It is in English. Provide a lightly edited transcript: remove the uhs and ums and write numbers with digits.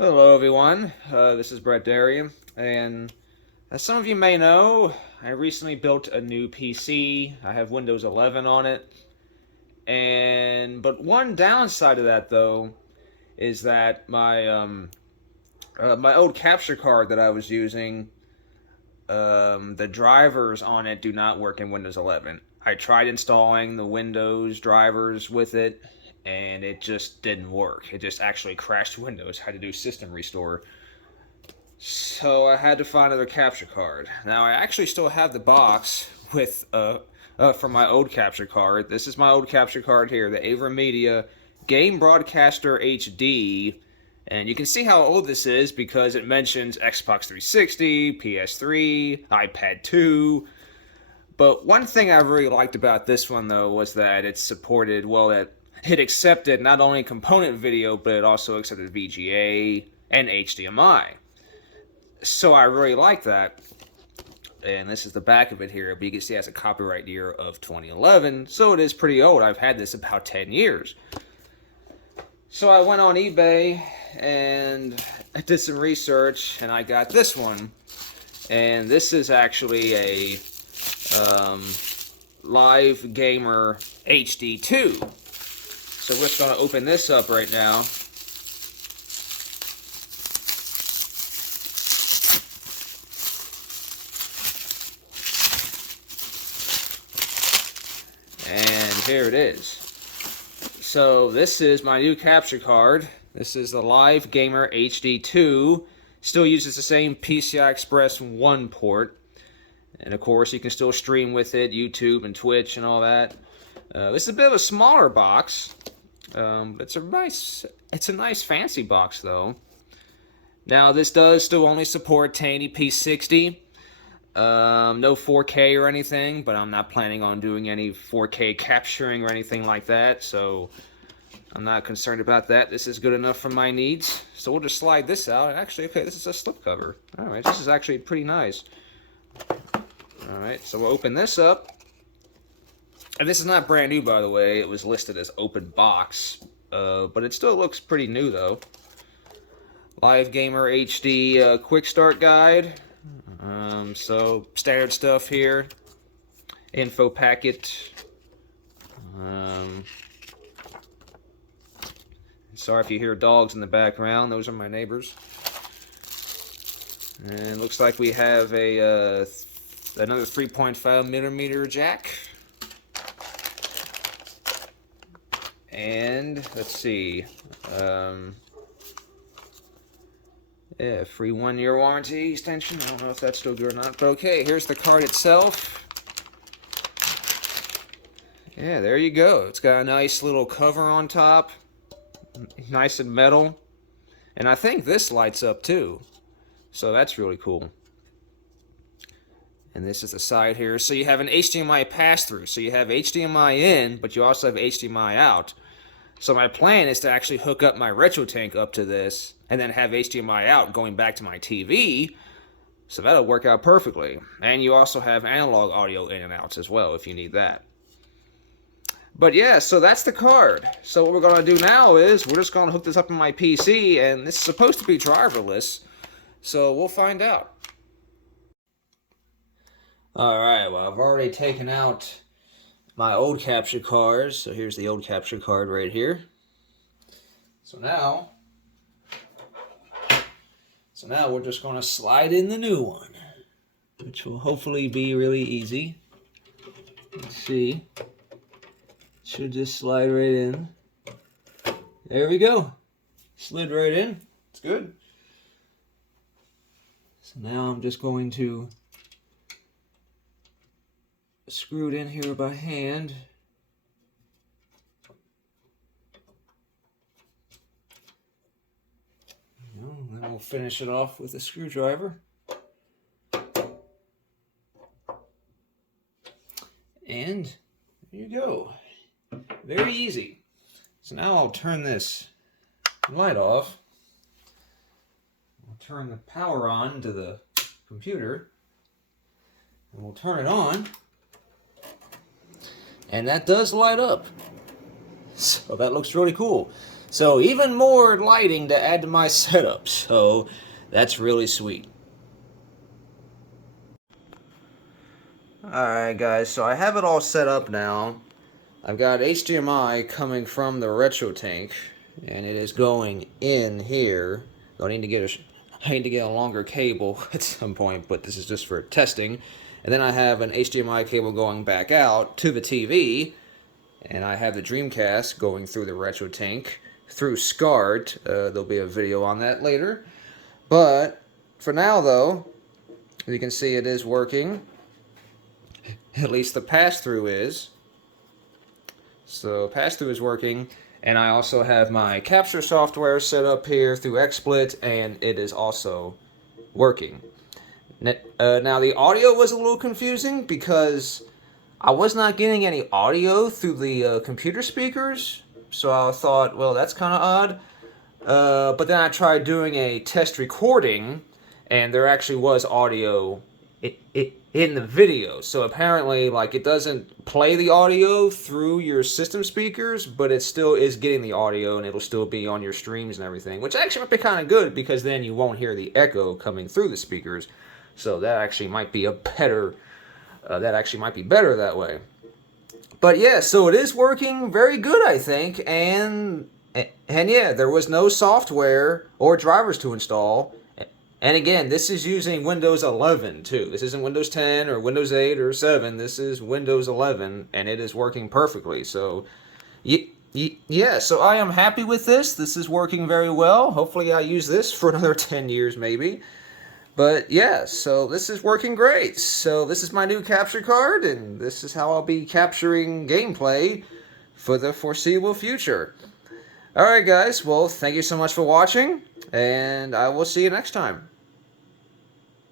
Hello, everyone. This is Brett Darian, and as some of you may know, I recently built a new PC. I have Windows 11 on it, but one downside of that, though, is that my old capture card that I was using, the drivers on it do not work in Windows 11. I tried installing the Windows drivers with it, and it just didn't work. It just actually crashed Windows. Had to do system restore. So I had to find another capture card. Now I actually still have the box with from my old capture card. This is my old capture card here, the Avermedia Game Broadcaster HD. And you can see how old this is because it mentions Xbox 360, PS3, iPad 2. But one thing I really liked about this one though was that it supported, well, that it accepted not only component video, but it also accepted VGA and HDMI. So I really like that. And this is the back of it here, but you can see it has a copyright year of 2011, so it is pretty old. I've had this about 10 years. So I went on eBay and I did some research, and I got this one. And this is actually a Live Gamer HD2. So we're just going to open this up right now. And here it is. So this is my new capture card. This is the Live Gamer HD2. Still uses the same PCI Express 1 port. And of course you can still stream with it, YouTube and Twitch and all that. This is a bit of a smaller box. It's a nice fancy box though. Now this does still only support 1080p 60. No 4K or anything, but I'm not planning on doing any 4K capturing or anything like that, so I'm not concerned about that. This is good enough for my needs. So we'll just slide this out. And actually, okay, this is a slipcover. Alright, this is actually pretty nice. Alright, so we'll open this up. And this is not brand new, by the way. It was listed as open box, but it still looks pretty new, though. Live Gamer HD quick start guide. So standard stuff here. Info packet. Sorry if you hear dogs in the background. Those are my neighbors. And looks like we have a another 3.5mm jack. And let's see. Yeah, free 1-year warranty extension. I don't know if that's still good or not. But okay, here's the card itself. Yeah, there you go. It's got a nice little cover on top. Nice and metal. And I think this lights up too. So that's really cool. And this is the side here. So you have an HDMI pass-through. So you have HDMI in, but you also have HDMI out. So my plan is to actually hook up my retro tank up to this and then have HDMI out going back to my TV. So that'll work out perfectly. And you also have analog audio in and outs as well if you need that. But yeah, so that's the card. So what we're going to do now is we're just going to hook this up on my PC, and this is supposed to be driverless. So we'll find out. Alright, well, I've already taken out my old capture cards. So here's the old capture card right here. So now we're just going to slide in the new one, which will hopefully be really easy. Let's see. Should just slide right in. There we go. Slid right in. It's good. So now I'm just going to screw it in here by hand. Then we'll finish it off with a screwdriver. And there you go. Very easy. So now I'll turn this light off. I'll turn the power on to the computer. And we'll turn it on. And that does light up. So that looks really cool. So even more lighting to add to my setup. So that's really sweet. Alright guys, so I have it all set up now. I've got HDMI coming from the retro tank, and it is going in here. I need to get a longer cable at some point, but this is just for testing. And then I have an HDMI cable going back out to the TV, and I have the Dreamcast going through the retro tank through SCART. There'll be a video on that later. But for now, though, you can see it is working. At least the pass-through is. So pass-through is working, and I also have my capture software set up here through XSplit, and it is also working. Now the audio was a little confusing because I was not getting any audio through the computer speakers, so I thought, well, that's kind of odd. But then I tried doing a test recording, and there actually was audio in the video. So apparently, like, it doesn't play the audio through your system speakers, but it still is getting the audio, and it'll still be on your streams and everything, which actually might be kind of good, because then you won't hear the echo coming through the speakers. So that actually might be a better, better that way. But yeah, so it is working very good, I think, and yeah, there was no software or drivers to install. And again, this is using Windows 11 too. This isn't Windows 10 or Windows 8 or 7. This is Windows 11, and it is working perfectly. So, yeah, so I am happy with this. This is working very well. Hopefully I use this for another 10 years maybe. But yeah, so this is working great. So this is my new capture card, and this is how I'll be capturing gameplay for the foreseeable future. Alright guys, well, thank you so much for watching, and I will see you next time.